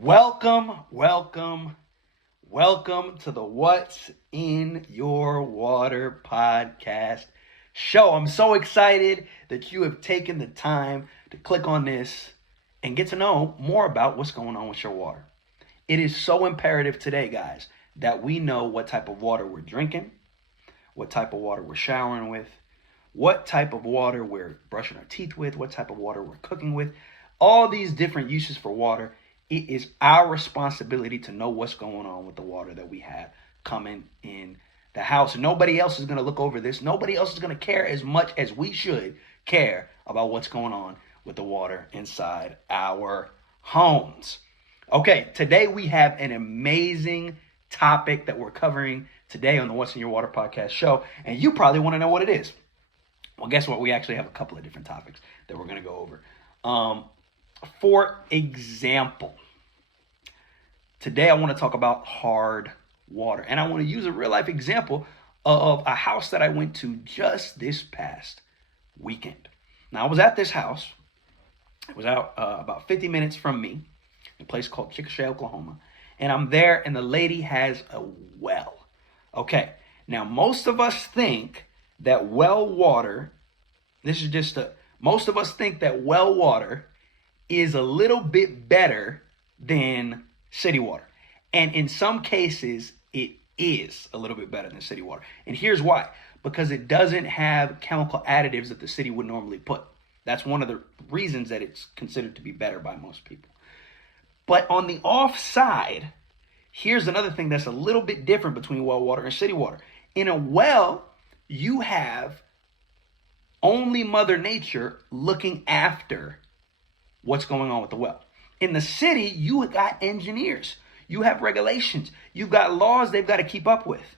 Welcome, welcome, welcome to the What's in Your Water podcast show. I'm so excited that you have taken the time to click on this and get to know more about what's going on with your water. It is so imperative today, guys, that we know what type of water we're drinking, what type of water we're showering with, what type of water we're brushing our teeth with, what type of water we're cooking with, all these different uses for water. It is our responsibility to know what's going on with the water that we have coming in the house. Nobody else is going to look over this. Nobody else is going to care as much as we should care about what's going on with the water inside our homes. Okay, today we have an amazing topic that we're covering today on the What's in Your Water podcast show, and you probably want to know what it is. Well, guess what? We actually have a couple of different topics that we're going to go over. For example, today I want to talk about hard water. And I want to use a real life example of a house that I went to just this past weekend. Now, I was at this house. It was out about 50 minutes from me, a place called Chickasha, Oklahoma. And I'm there, and the lady has a well. Okay, now most of us think that well water, most of us think that well water is a little bit better than city water. And in some cases, it is a little bit better than city water. And here's why. Because it doesn't have chemical additives that the city would normally put. That's one of the reasons that it's considered to be better by most people. But on the off side, here's another thing that's a little bit different between well water and city water. In a well, you have only Mother Nature looking after what's going on with the well. In the city, you got engineers. You have regulations. You've got laws they've got to keep up with.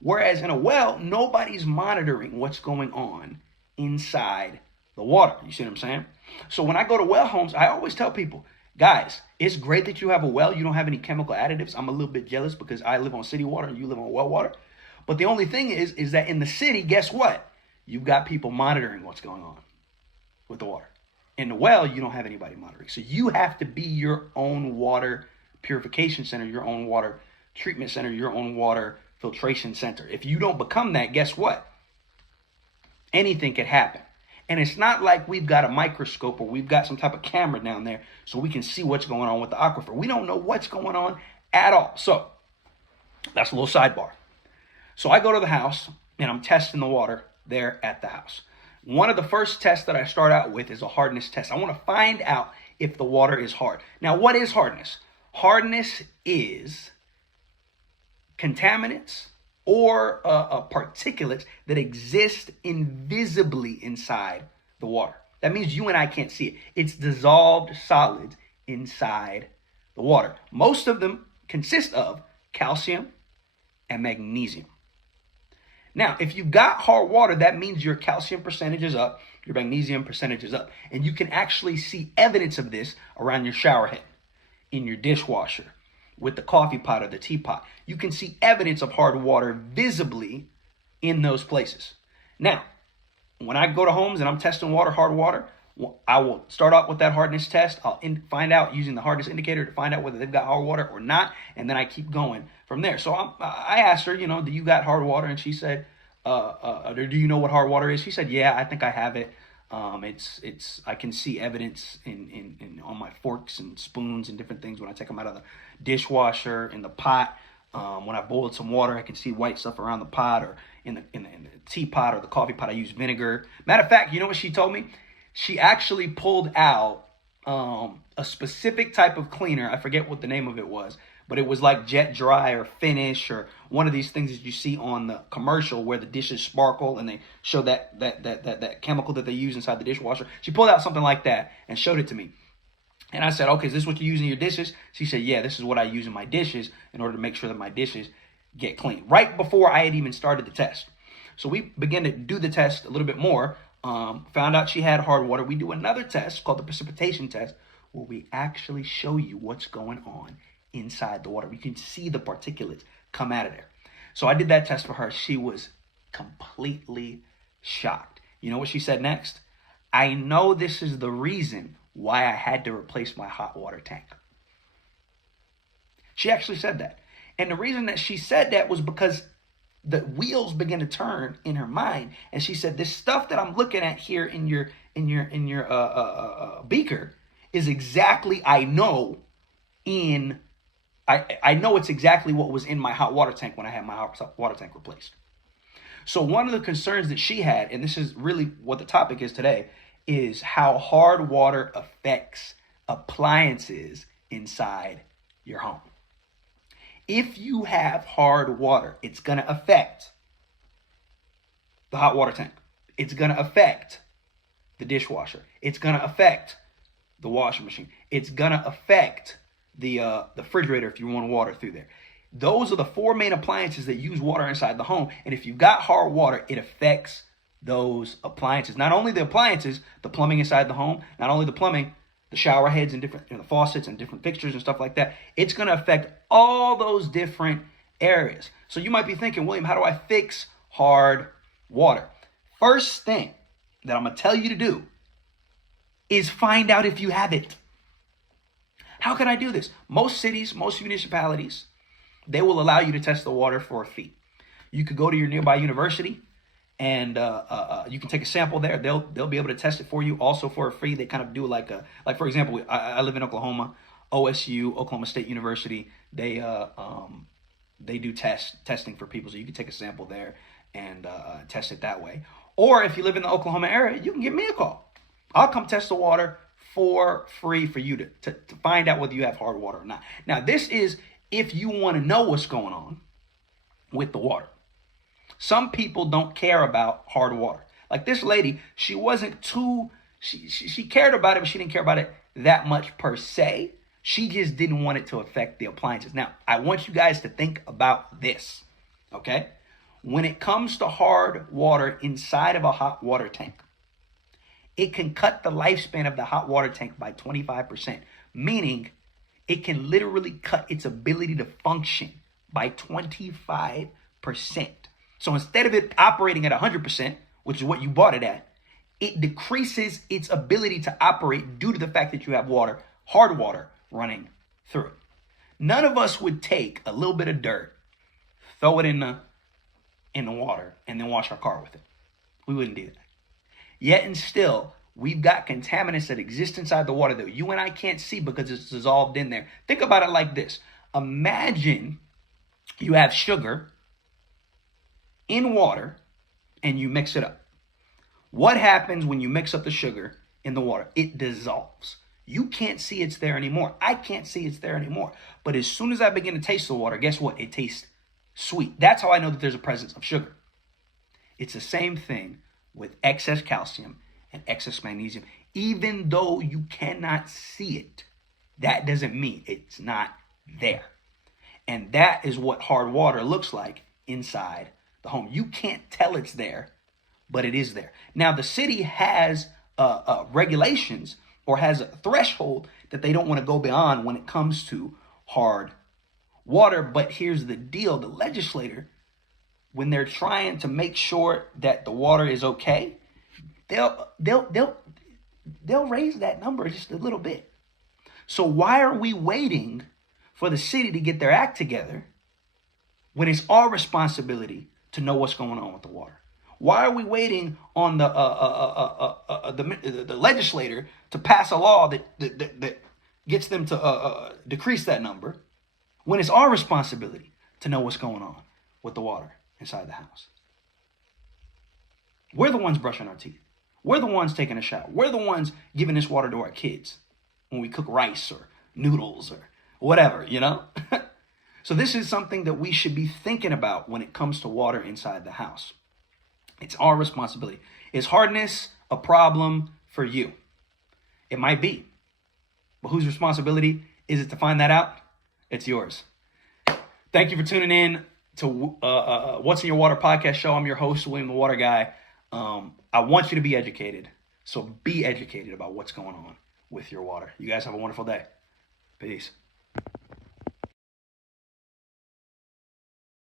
Whereas in a well, nobody's monitoring what's going on inside the water. You see what I'm saying? So when I go to well homes, I always tell people, guys, it's great that you have a well. You don't have any chemical additives. I'm a little bit jealous because I live on city water and you live on well water. But the only thing is that in the city, guess what? You've got people monitoring what's going on with the water. In the well, you don't have anybody monitoring. So you have to be your own water purification center, your own water treatment center, your own water filtration center. If you don't become that, guess what? Anything could happen. And it's not like we've got a microscope or we've got some type of camera down there so we can see what's going on with the aquifer. We don't know what's going on at all. So that's a little sidebar. So I go to the house and I'm testing the water there at the house. One of the first tests that I start out with is a hardness test. I want to find out if the water is hard. Now, what is hardness? Hardness is contaminants or particulates that exist invisibly inside the water. That means you and I can't see it. It's dissolved solids inside the water. Most of them consist of calcium and magnesium. Now, if you've got hard water, that means your calcium percentage is up, your magnesium percentage is up. And you can actually see evidence of this around your shower head, in your dishwasher, with the coffee pot or the teapot. You can see evidence of hard water visibly in those places. Now, when I go to homes and I'm testing hard water, I will start out with that hardness test. I'll find out using the hardness indicator to find out whether they've got hard water or not. And then I keep going from there. So I asked her, do you got hard water? And she said, do you know what hard water is? She said, yeah, I think I have it. I can see evidence in on my forks and spoons and different things when I take them out of the dishwasher, in the pot. When I boiled some water, I can see white stuff around the pot, or in the teapot or the coffee pot. I use vinegar. Matter of fact, you know what she told me? She actually pulled out a specific type of cleaner. I forget what the name of it was, but it was like Jet Dry or Finish or one of these things that you see on the commercial where the dishes sparkle and they show that chemical that they use inside the dishwasher. She pulled out something like that and showed it to me. And I said, okay, is this what you use in your dishes? She said, yeah, this is what I use in my dishes in order to make sure that my dishes get clean. Right before I had even started the test. So we began to do the test a little bit more. Found out she had hard water. We do another test called the precipitation test, where we actually show you what's going on inside the water. We can see the particulates come out of there. So I did that test for her. She was completely shocked. You know what she said next? I know this is the reason why I had to replace my hot water tank. She actually said that. And the reason that she said that was because the wheels began to turn in her mind, and she said, "This stuff that I'm looking at here in your beaker is exactly I know it's exactly what was in my hot water tank when I had my hot water tank replaced." So one of the concerns that she had, and this is really what the topic is today, is how hard water affects appliances inside your home. If you have hard water, it's going to affect the hot water tank. It's going to affect the dishwasher. It's going to affect the washing machine. It's going to affect the refrigerator if you want water through there. Those are the four main appliances that use water inside the home. And if you've got hard water, it affects those appliances. Not only the appliances, the plumbing inside the home, not only the plumbing, the shower heads and different the faucets and different fixtures and stuff like that. It's going to affect all those different areas. So you might be thinking, William, how do I fix hard water? First thing that I'm going to tell you to do is find out if you have it. How can I do this? Most cities, most municipalities, they will allow you to test the water for a fee. You could go to your nearby university and you can take a sample there. They'll be able to test it for you also for a free. They kind of do like for example, I live in Oklahoma, OSU, Oklahoma State University. They do testing for people, so you can take a sample there and test it that way. Or if you live in the Oklahoma area, you can give me a call. I'll come test the water for free for you to find out whether you have hard water or not. Now, this is if you want to know what's going on with the water. Some people don't care about hard water. Like this lady, she cared about it, but she didn't care about it that much per se. She just didn't want it to affect the appliances. Now, I want you guys to think about this, okay? When it comes to hard water inside of a hot water tank, it can cut the lifespan of the hot water tank by 25%, meaning it can literally cut its ability to function by 25%. So instead of it operating at 100%, which is what you bought it at, it decreases its ability to operate due to the fact that you have water, hard water, running through it. None of us would take a little bit of dirt, throw it in the water, and then wash our car with it. We wouldn't do that. Yet and still, we've got contaminants that exist inside the water that you and I can't see because it's dissolved in there. Think about it like this. Imagine you have sugar in water and you mix it up. What happens when you mix up the sugar in the water? It dissolves. You can't see it's there anymore. I can't see it's there anymore. But as soon as I begin to taste the water, guess what? It tastes sweet. That's how I know that there's a presence of sugar. It's the same thing with excess calcium and excess magnesium. Even though you cannot see it, that doesn't mean it's not there. And that is what hard water looks like inside the home. You can't tell it's there, but it is there. Now, the city has regulations or has a threshold that they don't want to go beyond when it comes to hard water. But here's the deal. The legislator, when they're trying to make sure that the water is okay, they'll raise that number just a little bit. So why are we waiting for the city to get their act together when it's our responsibility to know what's going on with the water? Why are we waiting on the legislator to pass a law that gets them to decrease that number when it's our responsibility to know what's going on with the water inside the house? We're the ones brushing our teeth. We're the ones taking a shower. We're the ones giving this water to our kids when we cook rice or noodles or whatever, you know? So this is something that we should be thinking about when it comes to water inside the house. It's our responsibility. Is hardness a problem for you? It might be. But whose responsibility is it to find that out? It's yours. Thank you for tuning in to What's in Your Water podcast show. I'm your host, William the Water Guy. I want you to be educated. So be educated about what's going on with your water. You guys have a wonderful day. Peace.